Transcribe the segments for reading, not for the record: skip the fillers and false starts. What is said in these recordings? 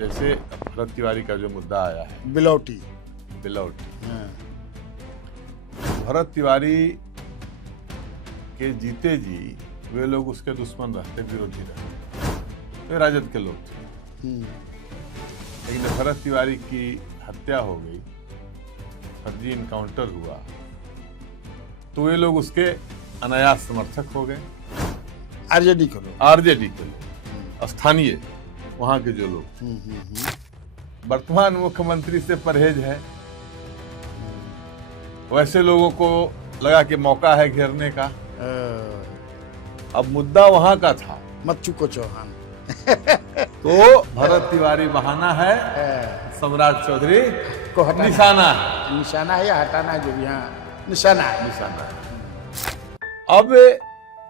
जैसे भरत तिवारी का जो मुद्दा आया है, बिलौटी। बिलौटी, भरत तिवारी के जीते जी वे लोग उसके दुश्मन रहते, विरोधी रहते, वे राजद के लोग थे। लेकिन जब भरत तिवारी की हत्या हो गई, फर्जी इनकाउंटर हुआ, तो वे लोग उसके अनायास समर्थक हो गए। आरजेडी के लोग, आरजेडी के लोग, स्थानीय वहां के जो लोग। वर्तमान मुख्यमंत्री से परहेज है, वैसे लोगों को लगा कि मौका है घेरने का। अब मुद्दा वहां का था, मत चुको चौहान। तो भरत तिवारी बहाना है, सम्राट चौधरी को हटाना, निशाना है। निशाना है या हटाना है, जो भी यहाँ निशाना है। निशाना है। अब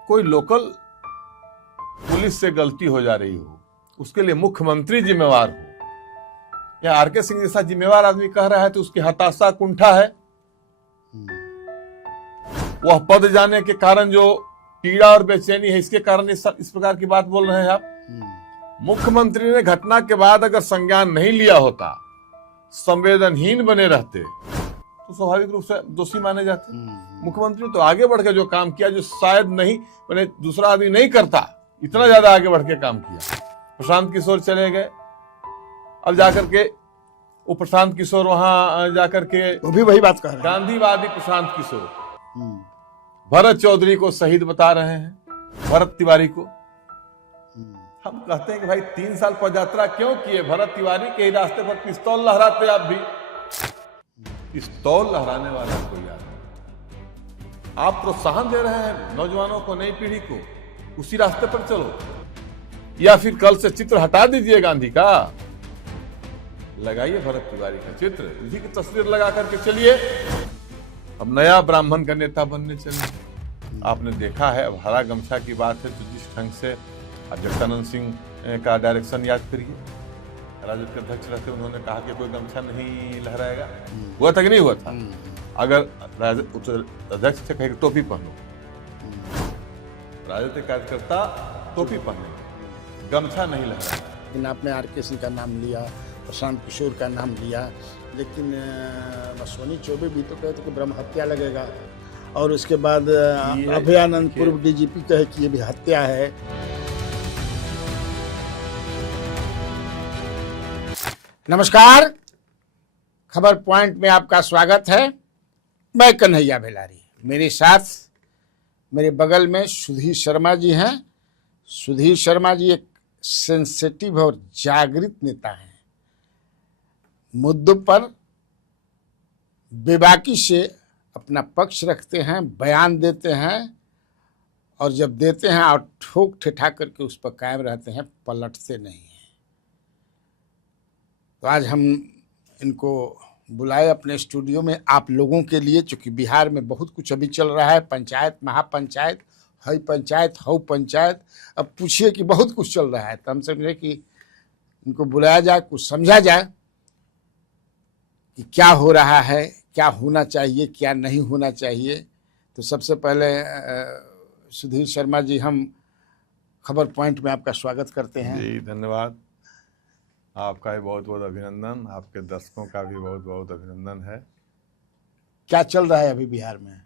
कोई लोकल पुलिस से गलती हो जा रही हो, उसके लिए मुख्यमंत्री जिम्मेवार हो, या आरके सिंह जैसा जिम्मेवार आदमी कह रहा है, तो उसकी हताशा कुंठा है। वह पद जाने के कारण जो पीड़ा और बेचैनी है, इसके कारण इस प्रकार की बात बोल रहे हैं आप। मुख्यमंत्री ने घटना के बाद अगर संज्ञान नहीं लिया होता, संवेदनहीन बने रहते, तो स्वाभाविक रूप से दोषी माने जाते। मुख्यमंत्री तो आगे बढ़ के जो काम किया, जो शायद नहीं मैंने दूसरा आदमी नहीं करता, इतना ज्यादा आगे बढ़ के काम किया। प्रशांत किशोर चले गए, अब जाकर के वो प्रशांत किशोर वहां जाकर के वो भी वही बात कह रहे हैं। गांधीवादी प्रशांत किशोर भरत चौधरी को शहीद बता रहे हैं, भरत तिवारी को। हम कहते हैं कि भाई 3 साल पदयात्रा क्यों किए? भरत तिवारी के ही रास्ते पर पिस्तौल लहराते आप भी। पिस्तौल लहराने वाला कोई आदमी, आप प्रोत्साहन दे रहे हैं नौजवानों को, नई पीढ़ी को, उसी रास्ते पर चलो। या फिर कल से चित्र हटा दीजिए गांधी का, लगाइए भरत तिवारी का चित्र, उसी की तस्वीर लगा करके चलिए। अब नया ब्राह्मण का नेता बनने चलिए। आपने देखा है, अब हरा गमछा की बात है, तो जिस ढंग से जगदानंद सिंह का डायरेक्शन याद करिए, राजद के अध्यक्ष रहते, उन्होंने कहा कि कोई गमछा नहीं लहराएगा। हुआ था कि नहीं हुआ था? अगर राजद अध्यक्ष से कहे टोपी पहनो, राजद के कार्यकर्ता टोपी पहने, गमछा नहीं लहराएगा। लेकिन आपने आरके सिंह का नाम लिया, प्रशांत किशोर का नाम लिया, लेकिन सोनी चौबे भी तो कहते कि ब्रह्म हत्या लगेगा, और उसके बाद अभयानंद पूर्व डीजीपी कहे कि ये भी हत्या है। नमस्कार, खबर पॉइंट में आपका स्वागत है। मैं कन्हैया बेलारी, मेरे साथ मेरे बगल में सुधीर शर्मा जी हैं। सुधीर शर्मा जी एक सेंसिटिव और जागृत नेता हैं, मुद्दों पर बेबाकी से अपना पक्ष रखते हैं, बयान देते हैं, और जब देते हैं और ठोक ठिठा करके उस पर कायम रहते हैं, पलटते नहीं हैं। तो आज हम इनको बुलाए अपने स्टूडियो में आप लोगों के लिए, चूँकि बिहार में बहुत कुछ अभी चल रहा है, पंचायत, महापंचायत, हई पंचायत, हऊ पंचायत, अब पूछिए कि बहुत कुछ चल रहा है। तो हम समझे कि इनको बुलाया जाए, कुछ समझा जाए कि क्या हो रहा है, क्या होना चाहिए, क्या नहीं होना चाहिए। तो सबसे पहले सुधीर शर्मा जी, हम खबर पॉइंट में आपका स्वागत करते हैं। जी धन्यवाद, आपका भी बहुत बहुत अभिनंदन, आपके दर्शकों का भी बहुत बहुत अभिनंदन है। क्या चल रहा है अभी बिहार में?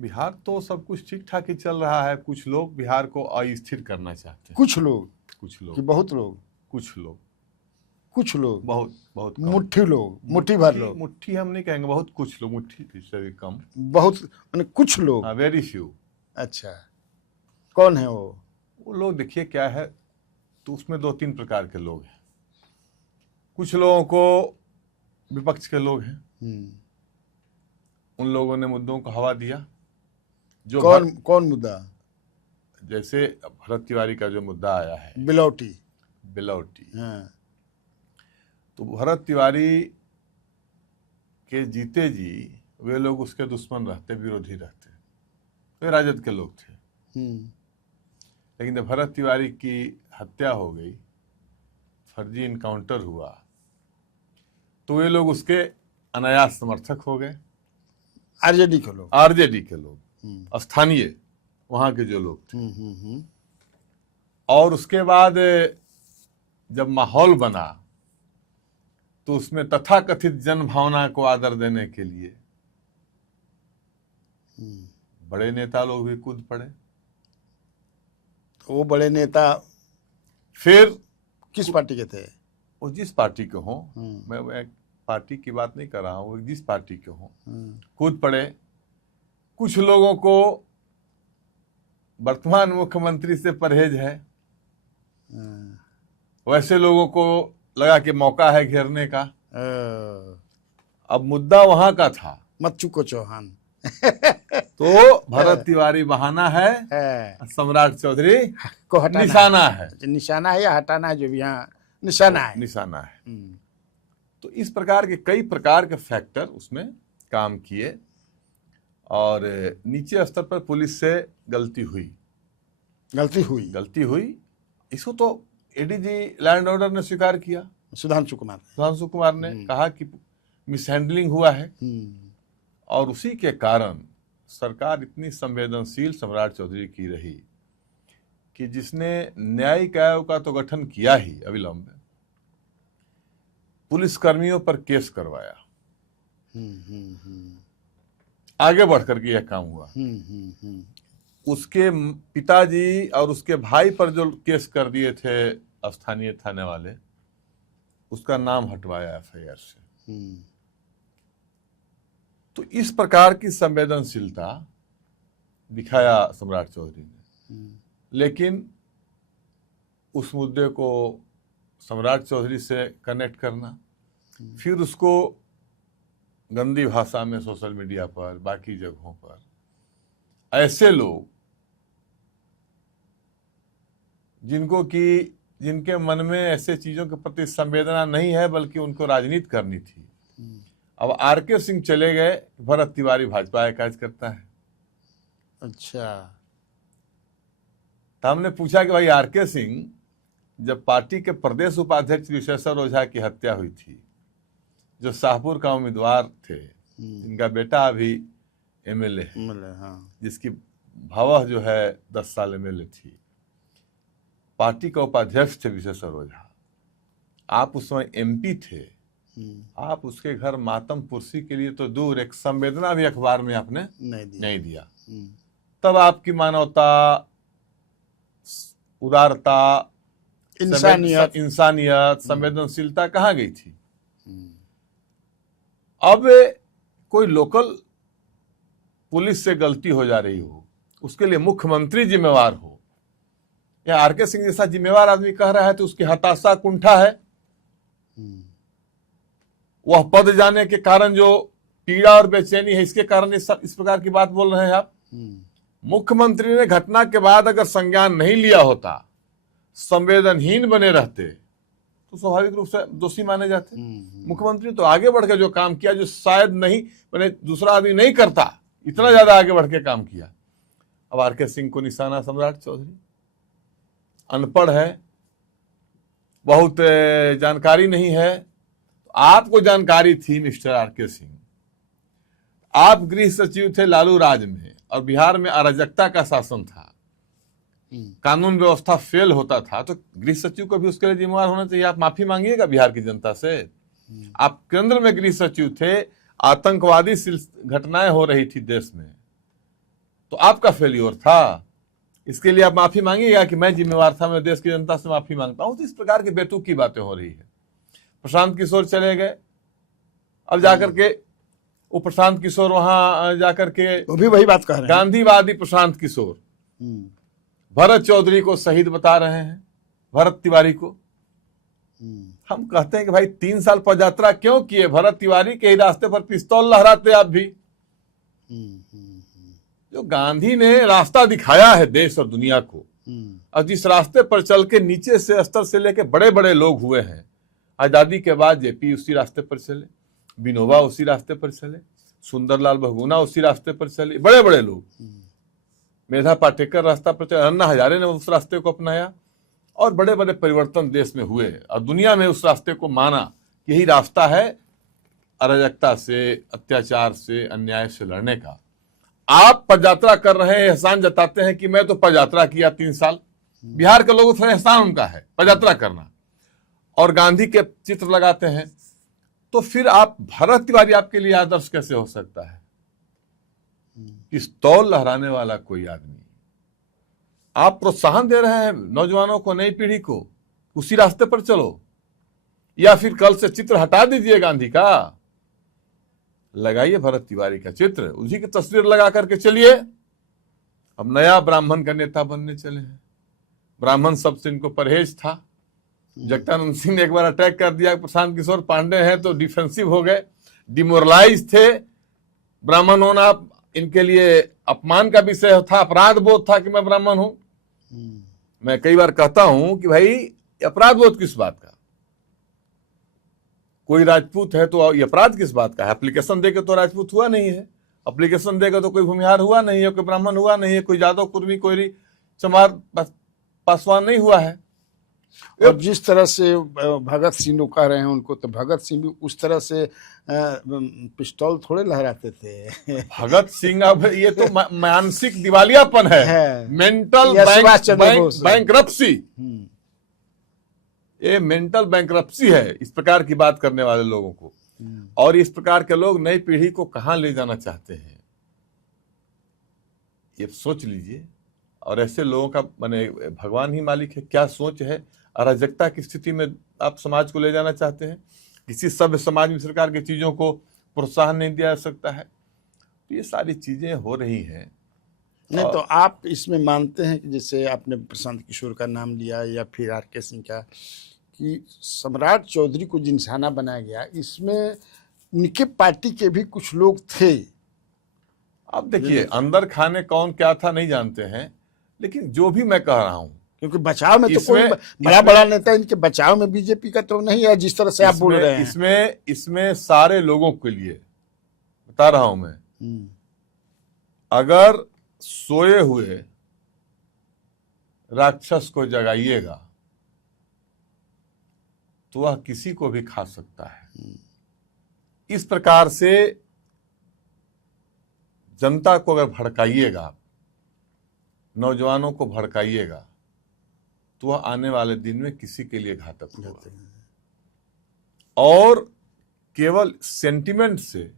बिहार तो सब कुछ ठीक ठाक ही चल रहा है। कुछ लोग बिहार को अस्थिर करना चाहते हैं। कुछ लोग कि बहुत लोग? कुछ लोग, बहुत बहुत कम। मुट्ठी लोग, मुट्ठी भर लोग। मुट्ठी हम नहीं कहेंगे, बहुत कुछ लोग, मुट्ठी से भी कम, बहुत माने कुछ लोग। Very few. अच्छा, कौन है वो? वो लोग देखिए क्या है, तो उसमें 2-3 प्रकार के लोग हैं। कुछ लोगों को विपक्ष के लोग हैं, उन लोगों ने मुद्दों को हवा दिया। जो कौन मुद्दा? जैसे भरत तिवारी का जो मुद्दा आया है, बिलौटी। तो भरत तिवारी के जीते जी वे लोग उसके दुश्मन रहते, विरोधी रहते, वे राजद के लोग थे। लेकिन जब भरत तिवारी की हत्या हो गई, फर्जी इनकाउंटर हुआ, तो वे लोग उसके अनायास समर्थक हो गए। आरजेडी के लोग, जब माहौल बना तो उसमें तथाकथित जन भावना को आदर देने के लिए बड़े नेता लोग भी कूद पड़े। वो बड़े नेता फिर किस पार्टी के थे? वो जिस पार्टी के हों, मैं एक पार्टी की बात नहीं कर रहा हूँ, वो जिस पार्टी के हों कूद पड़े। कुछ लोगों को वर्तमान मुख्यमंत्री से परहेज है, वैसे लोगों को लगा कि मौका है घेरने का। अब मुद्दा वहां का था, मत चुको चौहान। तो भरत तिवारी बहाना है, सम्राट चौधरी को हटाना निशाना है। निशाना है या हटाना है, जो भी यहाँ निशाना है। निशाना है। तो इस प्रकार के कई प्रकार के फैक्टर उसमें काम किए और नीचे स्तर पर पुलिस से गलती हुई। इसको तो एडीजी लैंड ऑर्डर ने स्वीकार किया। सुधांशु कुमार ने कहा कि मिसहैंडलिंग हुआ है और उसी के कारण सरकार इतनी संवेदनशील सम्राट चौधरी की रही कि जिसने न्यायिक आयोग का तो गठन किया ही अविलंब, पुलिस कर्मियों पर केस करवाया। आगे बढ़कर के यह काम हुआ। उसके पिताजी और उसके भाई पर जो केस कर दिए थे स्थानीय थाने वाले, उसका नाम हटवाया एफआईआर से। तो इस प्रकार की संवेदनशीलता दिखाया सम्राट चौधरी ने। लेकिन उस मुद्दे को सम्राट चौधरी से कनेक्ट करना, फिर उसको गंदी भाषा में सोशल मीडिया पर, बाकी जगहों पर ऐसे लोग जिनके मन में ऐसे चीजों के प्रति संवेदना नहीं है, बल्कि उनको राजनीति करनी थी। अब आरके सिंह चले गए, भरत तिवारी भाजपा का कार्यकर्ता है। अच्छा, तो हमने पूछा कि भाई आरके सिंह, जब पार्टी के प्रदेश उपाध्यक्ष विशेश्वर ओझा की हत्या हुई थी, जो शाहपुर का उम्मीदवार थे, जिनका बेटा अभी एमएलए है, जिसकी भवह जो है 10 साल एमएलए थी, पार्टी का उपाध्यक्ष थे विशेश्वर ओझा, आप उस समय एमपी थे, आप उसके घर मातम पुरसी के लिए तो दूर, एक संवेदना भी अखबार में आपने नहीं दिया। तब आपकी मानवता, उदारता, इंसानियत, संवेदनशीलता कहाँ गई थी? अब कोई लोकल पुलिस से गलती हो जा रही हो, उसके लिए मुख्यमंत्री जिम्मेवार हो, या आरके सिंह जैसा जिम्मेवार आदमी कह रहा है, तो उसकी हताशा कुंठा है। वह पद जाने के कारण जो पीड़ा और बेचैनी है, इसके कारण इस प्रकार की बात बोल रहे हैं आप। मुख्यमंत्री ने घटना के बाद अगर संज्ञान नहीं लिया होता, संवेदनहीन बने रहते, तो स्वाभाविक रूप से दोषी माने जाते। मुख्यमंत्री तो आगे बढ़ के जो काम किया, जो शायद नहीं मैंने दूसरा आदमी नहीं करता, इतना ज्यादा आगे बढ़ के काम किया। अब आरके सिंह को निशाना सम्राट चौधरी, अनपढ़ है, बहुत जानकारी नहीं है। तो आपको जानकारी थी मिस्टर आरके सिंह, आप गृह सचिव थे लालू राज में, और बिहार में अराजकता का शासन था, कानून व्यवस्था फेल होता था, तो गृह सचिव को भी उसके लिए जिम्मेवार होना चाहिए। आप माफी मांगिएगा बिहार की जनता से। आप केंद्र में गृह सचिव थे, आतंकवादी घटनाएं हो रही थी देश में, तो आपका फेल्योर था, इसके लिए आप माफी मांगिएगा कि मैं जिम्मेवार था, मैं देश की जनता से माफी मांगता हूं। तो इस प्रकार की बेतुकी की बातें हो रही है। प्रशांत किशोर चले गए, अब जाकर के वो प्रशांत किशोर वहां जाकर के वो भी वही बात कह रहे हैं, गांधीवादी प्रशांत किशोर भरत चौधरी को शहीद बता रहे हैं, भरत तिवारी को। हम कहते हैं कि भाई 3 साल पदयात्रा क्यों किए? भरत तिवारी के ही रास्ते पर पिस्तौल लहराते आप भी। जो गांधी ने रास्ता दिखाया है देश और दुनिया को, और जिस रास्ते पर चल के नीचे से स्तर से लेके बड़े बड़े लोग हुए हैं, आजादी के बाद जेपी उसी रास्ते पर चले, विनोबा उसी रास्ते पर चले, सुंदरलाल बहुगुणा उसी रास्ते पर चले, बड़े बड़े लोग, मेधा पाटेकर रास्ता पर चले, अन्ना हजारे ने उस रास्ते को अपनाया, और बड़े बड़े परिवर्तन देश में हुए और दुनिया में उस रास्ते को माना, यही रास्ता है अराजकता से, अत्याचार से, अन्याय से लड़ने का। आप पदयात्रा कर रहे हैं, एहसान जताते हैं कि मैं तो पदयात्रा किया 3 साल। बिहार के लोगों से एहसान उनका है पदयात्रा करना, और गांधी के चित्र लगाते हैं, तो फिर आप भरत तिवारी आपके लिए आदर्श कैसे हो सकता है? पिस्तौल लहराने वाला कोई आदमी, आप प्रोत्साहन दे रहे हैं नौजवानों को, नई पीढ़ी को, उसी रास्ते पर चलो, या फिर कल से चित्र हटा दीजिए गांधी का, लगाइए भरत तिवारी का चित्र, उसी की तस्वीर लगा करके चलिए। अब नया ब्राह्मण का नेता बनने चले हैं। ब्राह्मण शब्द से इनको परहेज था। जगदानंद सिंह ने एक बार अटैक कर दिया, प्रशांत किशोर पांडे हैं तो डिफेंसिव हो गए, डिमोरलाइज थे। ब्राह्मण होना इनके लिए अपमान का विषय था, अपराध बोध था कि मैं ब्राह्मण हूं। मैं कई बार कहता हूं कि भाई अपराध बोध किस बात का? कोई राजपूत है तो ये अपराध किस बात का है? एप्लीकेशन देके तो राजपूत हुआ नहीं है, एप्लीकेशन देकर तो कोई भूमिहार हुआ नहीं है, कोई ब्राह्मण हुआ नहीं है, कोई यादव कुर्मी कोई चमार पासवान नहीं हुआ है। अब जिस तरह से भगत सिंह लोग कह रहे हैं उनको, तो भगत सिंह भी उस तरह से पिस्तौल थोड़े लहराते थे। भगत सिंह, अब ये तो मानसिक दिवालियापन है, मेंटल बैंकरप्सी, ये मेंटल बैंकरप्सी है इस प्रकार की बात करने वाले लोगों को। और इस प्रकार के लोग नई पीढ़ी को कहां ले जाना चाहते हैं, ये सोच लीजिए। और ऐसे लोगों का माने भगवान ही मालिक है, क्या सोच है। अराजकता की स्थिति में आप समाज को ले जाना चाहते हैं। किसी सभ्य समाज में सरकार की चीजों को प्रोत्साहन नहीं दिया जा सकता है। तो ये सारी चीजें हो रही हैं। नहीं तो आप इसमें मानते हैं कि जैसे आपने प्रशांत किशोर का नाम लिया या फिर आर.के. सिंह का, कि सम्राट चौधरी को जिन निशाना बनाया गया, इसमें उनके पार्टी के भी कुछ लोग थे। अब देखिए, अंदर खाने कौन क्या था नहीं जानते हैं, लेकिन जो भी मैं कह रहा हूं, क्योंकि बचाव में तो कोई बड़ा बड़ा नेता इनके बचाव में बीजेपी का तो नहीं है, जिस तरह से आप बोल रहे हैं। इसमें सारे लोगों के लिए बता रहा हूं मैं, अगर सोए हुए राक्षस को जगाइएगा तो वह किसी को भी खा सकता है। इस प्रकार से जनता को अगर भड़काइएगा, नौजवानों को भड़काइएगा, तो वह आने वाले दिन में किसी के लिए घातक होगा। और केवल सेंटिमेंट से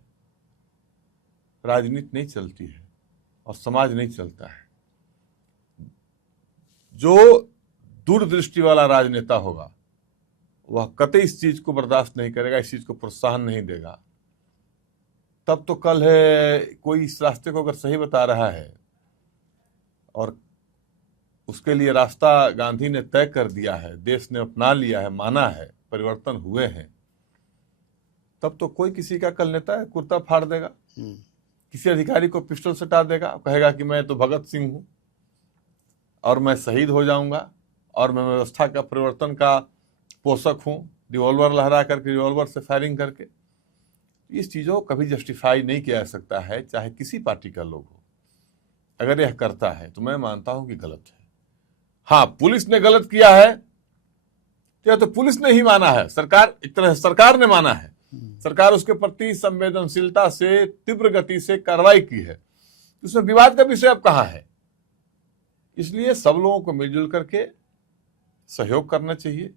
राजनीति नहीं चलती है और समाज नहीं चलता है। जो दूरदृष्टि वाला राजनेता होगा वह कतई इस चीज को बर्दाश्त नहीं करेगा, इस चीज को प्रोत्साहन नहीं देगा। तब तो कल है कोई इस रास्ते को अगर सही बता रहा है और उसके लिए रास्ता गांधी ने तय कर दिया है, देश ने अपना लिया है, माना है, परिवर्तन हुए हैं, तब तो कोई किसी का कल नेता कुर्ता फाड़ देगा, किसी अधिकारी को पिस्टल सटा देगा, कहेगा कि मैं तो भगत सिंह हूं और मैं शहीद हो जाऊंगा और मैं व्यवस्था का परिवर्तन का पोषक हूं, रिवॉल्वर लहरा करके, रिवॉल्वर से फायरिंग करके। इस चीजों को कभी जस्टिफाई नहीं किया जा सकता है, चाहे किसी पार्टी का लोग हो। अगर यह करता है तो मैं मानता हूं कि गलत है। हाँ, पुलिस ने गलत किया है तो पुलिस ने ही माना है, सरकार एक तरह से सरकार ने माना है, सरकार उसके प्रति संवेदनशीलता से तीव्र गति से कार्रवाई की है, उसमें विवाद का विषय अब कहां है। इसलिए सब लोगों को मिलजुल करके सहयोग करना चाहिए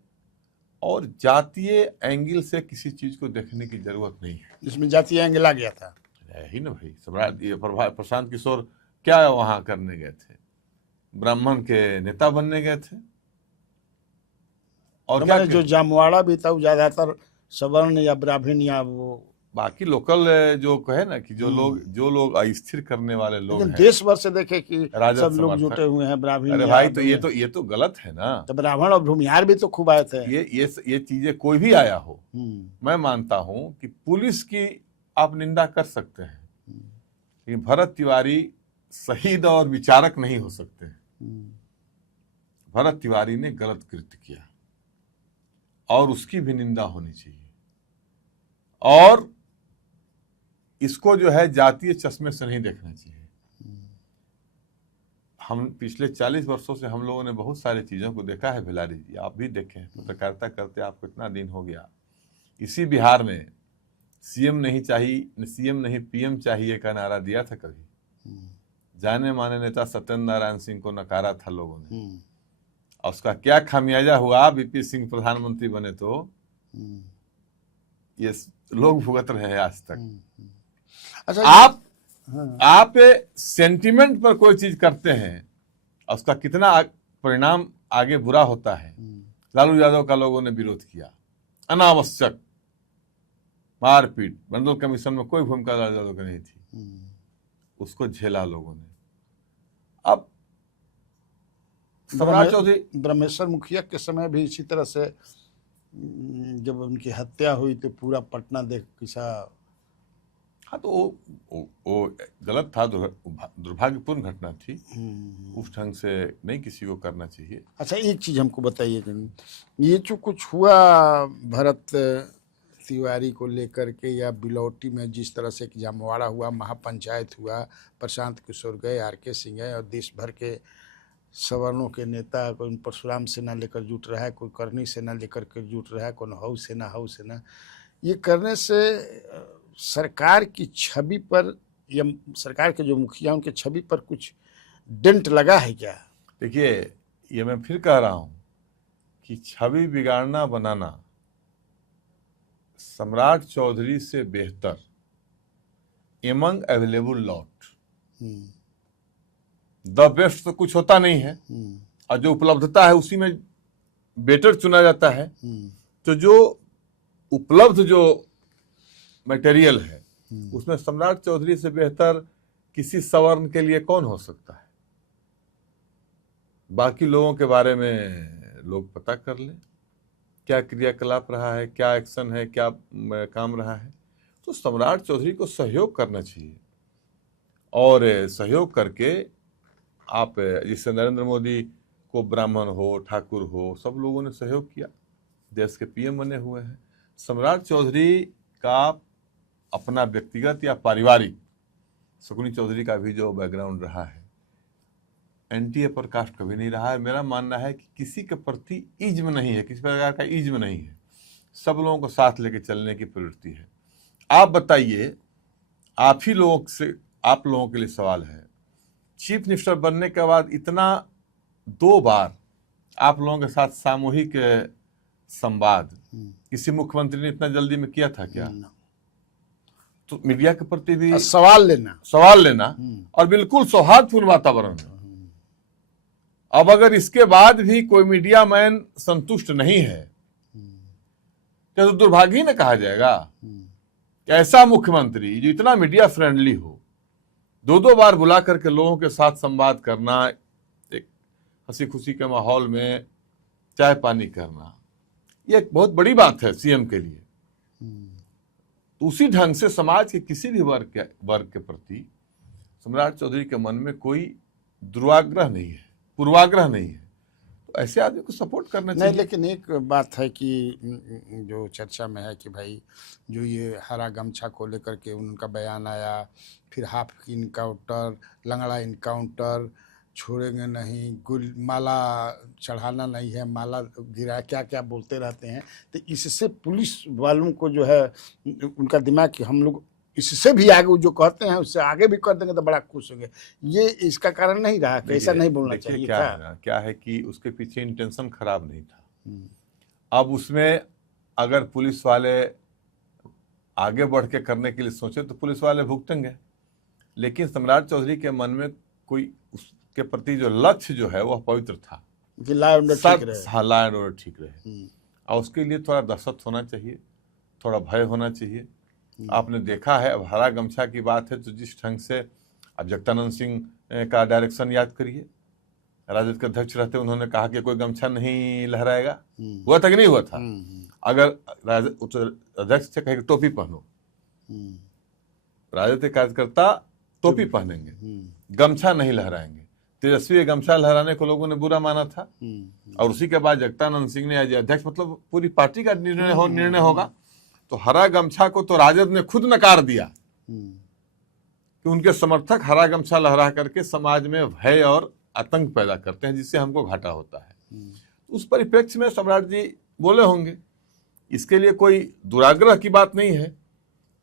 और जातीय एंगल से किसी चीज को देखने की जरूरत नहीं है। इसमें जातीय एंगल आ गया था ही ना भाई। सम्राट प्रशांत किशोर क्या वहां करने गए थे? ब्राह्मण के नेता बनने गए थे। और क्या जो जामवाड़ा भी था वो ज्यादातर सवर्ण या ब्राह्मण या वो बाकी लोकल जो कहे ना कि जो लोग अस्थिर करने वाले लोग हैं, देश भर से देखे कि सब लोग जुटे हुए हैं ब्राह्मण। अरे भाई, तो ये तो गलत है ना। तो ब्राह्मण और भूमिहार भी तो खूब आए थे। ये चीजें कोई भी आया हो, मैं मानता हूं कि पुलिस की आप निंदा कर सकते हैं, लेकिन भरत तिवारी शहीद और विचारक नहीं हो सकते हैं। भरत तिवारी ने गलत कृत्य किया और उसकी भी निंदा होनी चाहिए। और इसको जो है जातीय चश्मे से नहीं देखना चाहिए। हम पिछले 40 वर्षों से हम लोगों ने बहुत सारी चीजों को देखा है। भिलारी जी, आप भी देखें, पत्रकारिता करते आपको इतना दिन हो गया। इसी बिहार में सीएम नहीं चाहिए, सीएम नहीं पीएम चाहिए का नारा दिया था कभी। जाने माने नेता सत्येंद्र नारायण सिंह को नकारा था लोगों ने, और उसका क्या खामियाजा हुआ, वीपी सिंह प्रधानमंत्री बने तो ये लोग भुगत रहे हैं आज तक। अच्छा, आप सेंटिमेंट पर कोई चीज करते हैं और उसका कितना परिणाम आगे बुरा होता है। लालू यादव का लोगों ने विरोध किया, अनावश्यक मारपीट, मंडल कमीशन में कोई भूमिका लालू यादव की नहीं थी, उसको झेला लोगों ने। अब सम्राट चौधरी, ब्रह्मेश्वर मुखिया के समय भी इसी तरह से जब उनकी हत्या हुई तो पूरा पटना देख किसा। हाँ, तो वो गलत था, दुर्भाग्यपूर्ण घटना थी, उस ढंग से नहीं किसी को करना चाहिए। अच्छा, एक चीज हमको बताइए, ये जो कुछ हुआ भरत तिवारी को लेकर के, या बिलौटी में जिस तरह से जामवाड़ा हुआ, महापंचायत हुआ, प्रशांत किशोर गए, आर.के. सिंह गए, और देश भर के सवर्णों के नेता, कोई परशुराम सेना लेकर जुट रहा है, कोई करनी सेना लेकर के जुट रहा है, कोई हऊ सेना। ये करने से सरकार की छवि पर, या सरकार के जो मुखिया उनके छवि पर कुछ डेंट लगा है क्या? देखिए, ये मैं फिर कह रहा हूं कि छवि बिगाड़ना बनाना सम्राट चौधरी से बेहतर among available lot, the best तो कुछ होता नहीं है, और जो उपलब्धता है उसी में बेटर चुना जाता है। तो जो उपलब्ध जो मटेरियल है उसमें सम्राट चौधरी से बेहतर किसी सवर्ण के लिए कौन हो सकता है। बाकी लोगों के बारे में लोग पता कर लें, क्या क्रियाकलाप रहा है, क्या एक्शन है, क्या काम रहा है। तो सम्राट चौधरी को सहयोग करना चाहिए, और सहयोग करके आप, जिससे नरेंद्र मोदी को ब्राह्मण हो, ठाकुर हो, सब लोगों ने सहयोग किया, देश के पीएम बने हुए हैं। सम्राट चौधरी का अपना व्यक्तिगत या पारिवारिक, शकुनी चौधरी का भी जो बैकग्राउंड रहा है, एंटी अपर कास्ट कभी नहीं रहा है। मेरा मानना है कि किसी के प्रति इज्म नहीं है, किसी प्रकार का इज्म नहीं है, सब लोगों को साथ लेके चलने की प्रवृत्ति है। आप बताइए, आप लोगों के लिए सवाल है, चीफ मिनिस्टर बनने के बाद इतना 2 बार आप लोगों के साथ सामूहिक संवाद किसी मुख्यमंत्री ने इतना जल्दी में किया था क्या? तो मीडिया के प्रति भी सवाल लेना और बिल्कुल सौहार्दपूर्ण वातावरण है। अब अगर इसके बाद भी कोई मीडिया मैन संतुष्ट नहीं है, क्या तो दुर्भाग्य न कहा जाएगा? कि ऐसा मुख्यमंत्री जो इतना मीडिया फ्रेंडली हो, 2 बार बुला करके लोगों के साथ संवाद करना, एक हंसी खुशी के माहौल में चाय पानी करना, ये एक बहुत बड़ी बात है सीएम के लिए। उसी ढंग से समाज के किसी भी वर्ग के प्रति सम्राट चौधरी के मन में कोई दुराग्रह नहीं है, पूर्वाग्रह नहीं है, तो ऐसे आदमी को सपोर्ट करना चाहिए। नहीं, लेकिन एक बात है कि जो चर्चा में है कि भाई जो ये हरा गमछा को लेकर के उनका बयान आया, फिर हाफ इनकाउंटर, लंगड़ा इनकाउंटर, छोड़ेंगे नहीं, माला चढ़ाना नहीं है, माला गिरा, क्या क्या बोलते रहते हैं। तो इससे पुलिस वालों को जो है उनका दिमाग कि हम लोग इससे भी आगे जो कहते हैं उससे आगे भी कर देंगे तो बड़ा खुश होंगे। ये इसका कारण नहीं रहा कि ऐसा नहीं बोलना चाहिए? क्या है कि उसके पीछे इंटेंशन खराब नहीं था। अब उसमें अगर पुलिस वाले आगे बढ़ के करने के लिए सोचे तो पुलिस वाले भुगतेंगे, लेकिन सम्राट चौधरी के मन में कोई उसके प्रति जो लक्ष्य जो है वह पवित्र था कि लॉ एंड ऑर्डर ठीक रहे, और उसके लिए थोड़ा दहशत होना चाहिए, थोड़ा भय होना चाहिए। आपने देखा है, अब हरा गमछा की बात है तो जिस ढंग से, अब जगदानंद सिंह का डायरेक्शन याद करिए, राजद के अध्यक्ष रहते उन्होंने कहा कि कोई गमछा नहीं लहराएगा, हुआ था कि नहीं हुआ था? अगर राजद अध्यक्ष से कहे टोपी पहनो, राजद के कार्यकर्ता टोपी पहनेंगे, गमछा नहीं लहराएंगे। तेजस्वी गमछा लहराने को लोगों ने बुरा माना था, और उसी के बाद जगदानंद सिंह ने अध्यक्ष, मतलब पूरी पार्टी का निर्णय होगा, तो हरा गमछा को तो राजद ने खुद नकार दिया कि उनके समर्थक हरा गमछा लहरा करके समाज में भय और आतंक पैदा करते हैं, जिससे हमको घाटा होता है। उस परिप्रेक्ष्य में सम्राट जी बोले होंगे। इसके लिए कोई दुराग्रह की बात नहीं है,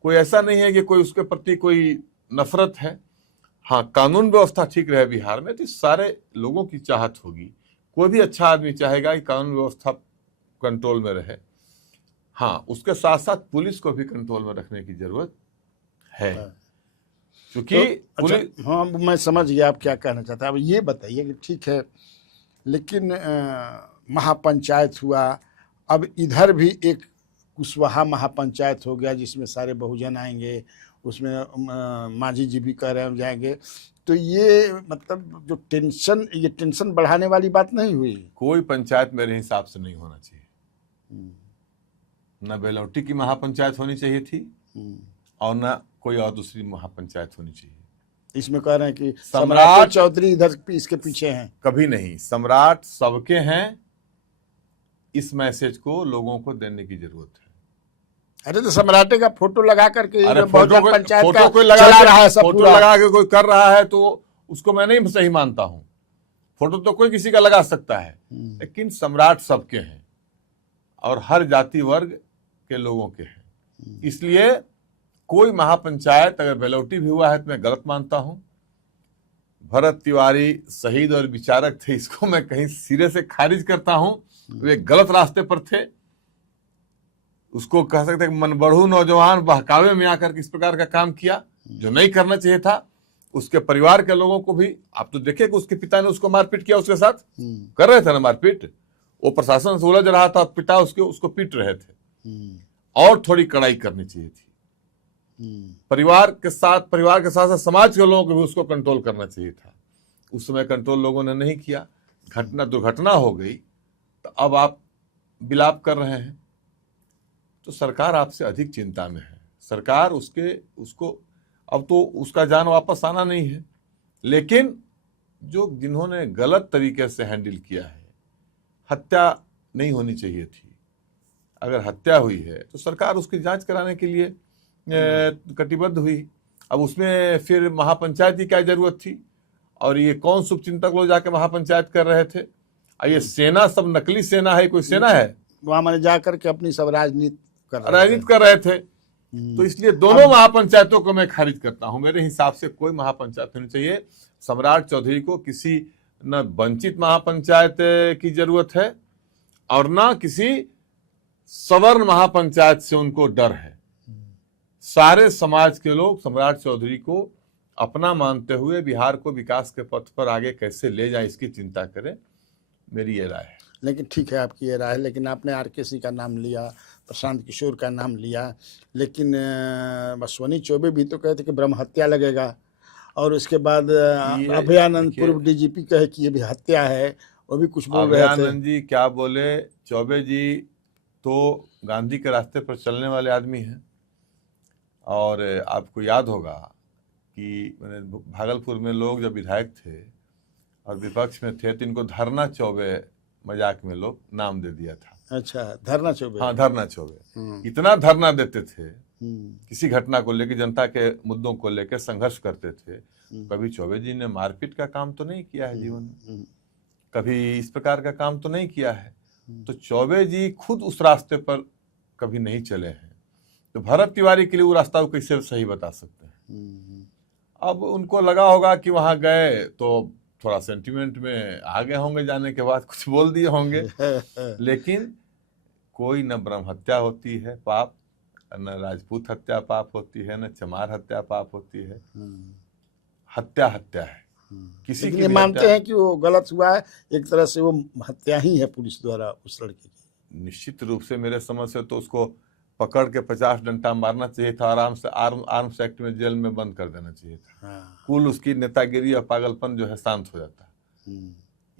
कोई ऐसा नहीं है कि कोई उसके प्रति कोई नफरत है। हाँ, कानून व्यवस्था ठीक रहे बिहार में तो सारे लोगों की चाहत होगी, कोई भी अच्छा आदमी चाहेगा कि कानून व्यवस्था कंट्रोल में रहे। हाँ, उसके साथ साथ पुलिस को भी कंट्रोल में रखने की जरूरत है, क्योंकि अच्छा, हाँ मैं समझ गया आप क्या कहना चाहते हैं। अब ये बताइए कि ठीक है, लेकिन महापंचायत हुआ, अब इधर भी एक कुशवाहा महापंचायत हो गया जिसमें सारे बहुजन आएंगे, उसमें मांझी जी भी कह रहे हैं जाएंगे, तो ये मतलब जो ये टेंशन बढ़ाने वाली बात नहीं हुई? कोई पंचायत मेरे हिसाब से नहीं होना चाहिए। न बेलौटी की महापंचायत होनी चाहिए थी और न कोई और दूसरी महापंचायत होनी चाहिए। इसमें कह रहे हैं कि सम्राट चौधरी इधर इसके पीछे हैं। कभी नहीं, सम्राट सबके हैं। इस मैसेज को लोगों को देने की जरूरत है। अरे तो सम्राटे का फोटो लगा करके फोटो कोई लगा के कोई कर रहा है तो उसको मैं नहीं सही मानता हूं। फोटो तो कोई किसी का लगा सकता है, लेकिन सम्राट सबके हैं और हर जाति वर्ग के लोगों के हैं। इसलिए कोई महापंचायत अगर बेलौटी भी हुआ है तो मैं गलत मानता हूं। भरत तिवारी शहीद और विचारक थे, इसको मैं कहीं सिरे से खारिज करता हूं। वे गलत रास्ते पर थे। उसको कह सकते हैं मन बढ़ू नौजवान बहकावे में आकर के इस प्रकार का काम किया जो नहीं करना चाहिए था। उसके परिवार के लोगों को भी आप तो देखे कि उसके पिता ने उसको मारपीट किया, उसके साथ कर रहे थे ना मारपीट। वो प्रशासन से उलझ रहा था, पिता उसको पीट रहे थे। और थोड़ी कड़ाई करनी चाहिए थी। परिवार के साथ समाज के लोगों को भी उसको कंट्रोल करना चाहिए था। उस समय कंट्रोल लोगों ने नहीं किया, दुर्घटना हो गई, तो अब आप विलाप कर रहे हैं। तो सरकार आपसे अधिक चिंता में है। सरकार उसको अब तो उसका जान वापस आना नहीं है, लेकिन जिन्होंने गलत तरीके से हैंडल किया है, हत्या नहीं होनी चाहिए थी। अगर हत्या हुई है तो सरकार उसकी जांच कराने के लिए कटिबद्ध हुई। अब उसमें फिर महापंचायत की क्या जरूरत थी? और ये कौन शुभचिंतक लोग जाके महापंचायत कर रहे थे? ये सेना सब नकली सेना है, कोई सेना है? वहां मैंने जाकर के अपनी सब राजनीति कर रहे थे। तो इसलिए दोनों महापंचायतों को मैं खारिज करता हूं। मेरे हिसाब से कोई महापंचायत होनी चाहिए। सम्राट चौधरी को किसी न वंचित महापंचायत की जरूरत है और न किसी सवर्ण महापंचायत से उनको डर है। सारे समाज के लोग सम्राट चौधरी को अपना मानते हुए बिहार को विकास के पथ पर आगे कैसे ले जाए इसकी चिंता करें। मेरी ये राय है। लेकिन ठीक है, आपकी ये राय है, लेकिन आपने आरकेसी का नाम लिया, प्रशांत किशोर का नाम लिया, लेकिन अश्वनी चौबे भी तो कहते कि ब्रह्म हत्या लगेगा। और उसके बाद अभयानंद पूर्व डीजीपी कहे कि ये भी हत्या है, वो भी कुछ बोल रहे थे। अभयानंद जी क्या बोले? चौबे जी तो गांधी के रास्ते पर चलने वाले आदमी हैं। और आपको याद होगा कि भागलपुर में लोग जब विधायक थे और विपक्ष में थे तो इनको धरना चौबे मजाक में लोग नाम दे दिया था। अच्छा, धरना चौबे। हाँ, धरना चौबे। इतना धरना देते थे, किसी घटना को लेकर, जनता के मुद्दों को लेकर संघर्ष करते थे। कभी चौबे जी ने मारपीट का काम तो नहीं किया है जीवन में, कभी इस प्रकार का काम तो नहीं किया है। तो चौबे जी खुद उस रास्ते पर कभी नहीं चले हैं, तो भरत तिवारी के लिए वो रास्ता वो कैसे सही बता सकते हैं? अब उनको लगा होगा कि वहां गए तो थोड़ा सेंटिमेंट में आ गए होंगे, जाने के बाद कुछ बोल दिए होंगे। लेकिन कोई न ब्रह्म हत्या होती है पाप, न राजपूत हत्या पाप होती है, न चमार हत्या पाप होती है। हत्या हत्या है। किसी की मानते हैं कि वो गलत हुआ है, एक तरह से वो हत्या ही है पुलिस द्वारा उस लड़के की। निश्चित रूप से मेरे समझ से तो उसको पकड़ के 50 डंडा मारना चाहिए था, आराम से आर्म्स एक्ट में जेल में बंद कर देना चाहिए था। कुल उसकी नेतागिरी और पागलपन जो है शांत हो जाता।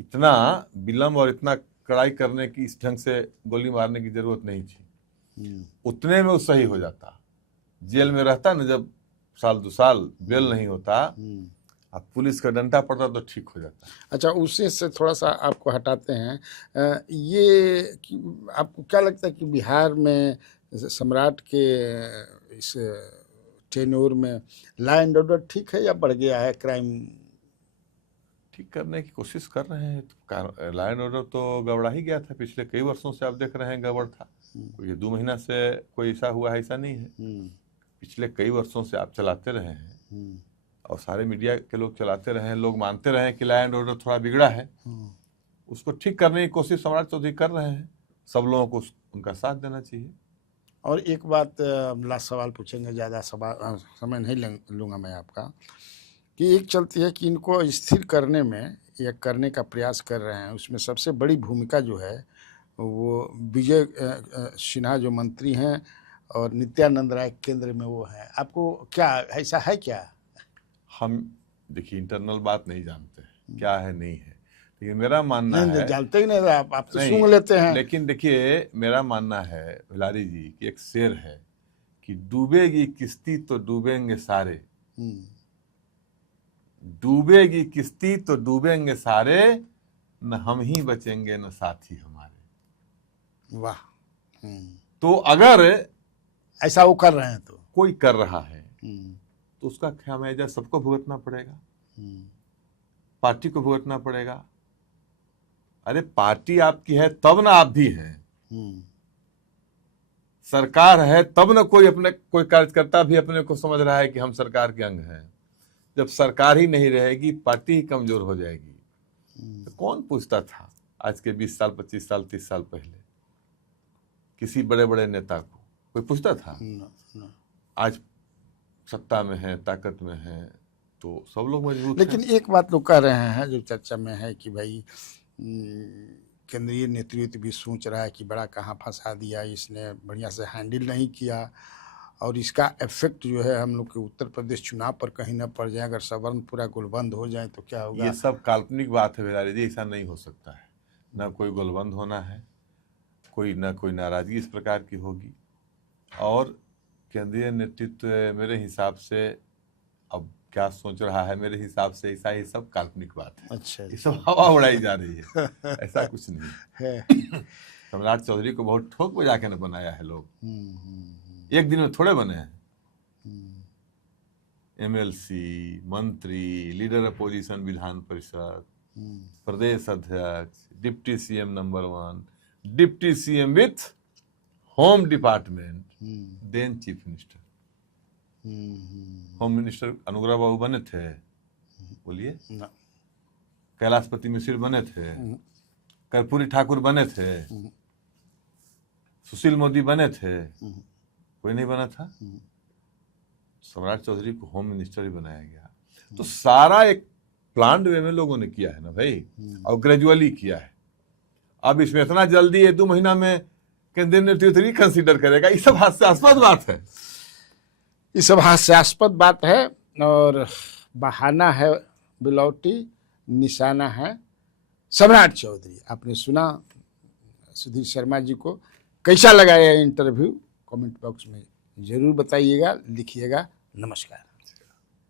इतना विलम्ब और इतना कड़ाई करने की, इस ढंग से गोली मारने की जरूरत नहीं थी। उतने में वो सही हो जाता। जेल में रहता न जब साल 2 साल, बेल नहीं होता, अब पुलिस का डंडा पड़ता तो ठीक हो जाता। अच्छा, उसी से थोड़ा सा आपको हटाते हैं। ये कि आपको क्या लगता है कि बिहार में सम्राट के इस टेन्योर में लॉ एंड ऑर्डर ठीक है या बढ़ गया है? क्राइम ठीक करने की कोशिश कर रहे हैं। तो लॉ एंड ऑर्डर तो गड़बड़ा ही गया था। पिछले कई वर्षों से आप देख रहे हैं गड़बड़ था। ये 2 महीना से कोई ऐसा हुआ है ऐसा नहीं है। पिछले कई वर्षों से आप चलाते रहे हैं और सारे मीडिया के लोग चलाते रहे हैं। लोग मानते रहे कि लॉ एंड ऑर्डर थोड़ा बिगड़ा है, उसको ठीक करने की कोशिश सम्राट चौधरी कर रहे हैं। सब लोगों को उनका साथ देना चाहिए। और एक बात, लास्ट सवाल पूछेंगे, ज़्यादा सवाल समय नहीं लूँगा मैं आपका, कि एक चलती है कि इनको स्थिर करने में या करने का प्रयास कर रहे हैं, उसमें सबसे बड़ी भूमिका जो है वो विजय सिन्हा जो मंत्री हैं और नित्यानंद राय केंद्र में वो है। आपको क्या ऐसा है क्या? हम देखिए इंटरनल बात नहीं जानते क्या है नहीं है, लेकिन मेरा मानना नहीं, है, जानते ही नहीं, आप तो नहीं, सूंघ लेते हैं। लेकिन देखिए मेरा मानना है भिलारी जी कि एक शेर है कि डूबेगी किश्ती तो डूबेंगे सारे, डूबेगी किश्ती तो डूबेंगे सारे, न हम ही बचेंगे न साथी हमारे। वाह। तो अगर ऐसा वो कर रहे हैं तो कोई कर रहा है तो उसका खामियाजा सबको भुगतना पड़ेगा, पार्टी को भुगतना पड़ेगा। अरे पार्टी आपकी है तब ना आप भी हैं, सरकार है तब ना कोई कार्यकर्ता भी अपने को समझ रहा है कि हम सरकार के अंग हैं। जब सरकार ही नहीं रहेगी, पार्टी ही कमजोर हो जाएगी। तो कौन पूछता था आज के 20 साल 25 साल 30 साल पहले किसी बड़े बड़े नेता को कोई पूछता था? आज सत्ता में है, ताकत में है, तो सब लोग मजबूत लेकिन हैं। एक बात लोग कह रहे हैं जो चर्चा में है कि भाई केंद्रीय नेतृत्व भी सोच रहा है कि बड़ा कहाँ फंसा दिया, इसने बढ़िया से हैंडल नहीं किया, और इसका इफेक्ट जो है हम लोग के उत्तर प्रदेश चुनाव पर कहीं ना पड़ जाए। अगर सवर्ण पूरा गुलबंद हो जाए तो क्या होगा? ये सब काल्पनिक बात है भिलारी जी, ऐसा नहीं हो सकता है। ना कोई गुलबंद होना है, कोई नाराजगी इस प्रकार की होगी। और केंद्रीय नेतृत्व मेरे हिसाब से अब क्या सोच रहा है, मेरे हिसाब से ऐसा ही सब काल्पनिक बात है। अच्छा, ये सब हवा उड़ाई जा रही है, ऐसा कुछ नहीं है। सम्राट चौधरी को बहुत ठोक बजा के न बनाया है लोग, एक दिन में थोड़े बने हैं। एमएलसी, मंत्री, लीडर अपोजिशन विधान परिषद, प्रदेश अध्यक्ष, deputy CM number 1, deputy CM with home department, then chief minister. Home minister Anugrah Babu बने थे, बोलिए? कैलाशपति मिश्र बने थे, कर्पूरी ठाकुर बने थे, सुशील मोदी बने थे, कोई नहीं बना था। सम्राट चौधरी को होम मिनिस्टर ही बनाया गया। तो सारा एक प्लान्ड वे में लोगों ने किया है ना भाई, और ग्रेजुअली किया है। अब इसमें इतना जल्दी 1-2 महीना में केंद्रीय नेतृत्व भी कंसीडर करेगा, ये सब हास्यास्पद बात है। ये सब हास्यास्पद बात है और बहाना है बिलौटी, निशाना है सम्राट चौधरी। आपने सुना सुधीर शर्मा जी को। कैसा लगा यह इंटरव्यू? कमेंट बॉक्स में जरूर बताइएगा, लिखिएगा। नमस्कार।